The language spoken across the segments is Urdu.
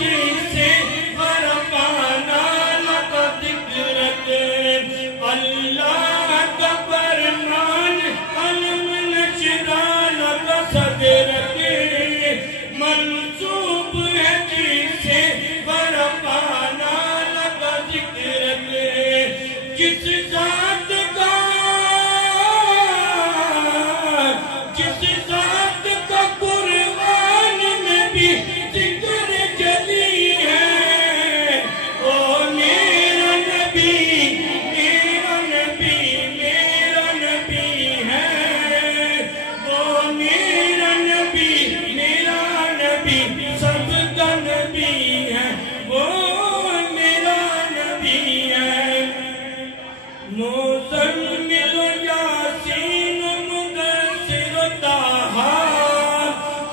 جسے ورفعنا لک ذکرک اللہ کا فرمان علم نشرح لک صدرک منصوب ہے جسے ورفعنا لک ذکرک جس ذات کا قرآن میں بھی ذکر جلی ہے او میرا نبی میرا نبی میرا نبی ہے او میرا نبی سب کا نبی ہے وہ میرا نبی ہے مزمل یاسین مدثر طہا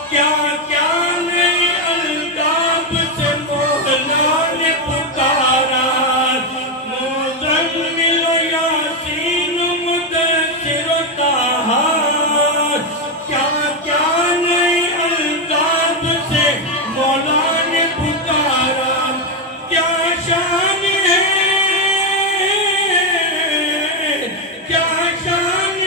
کیا کیا نئے القاب سے مولا نے پکارا مزمل یاسین مدثر طہا کیا کیا نئے القاب سے مولا نے پکارا کیا شان ہے کیا شان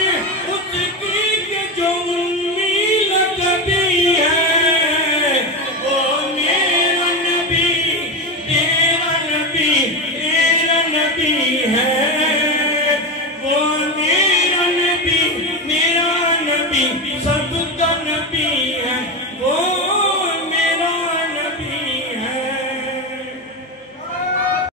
اس کی کہ جو امیل کبھی ہے او میرا نبی تیرا نبی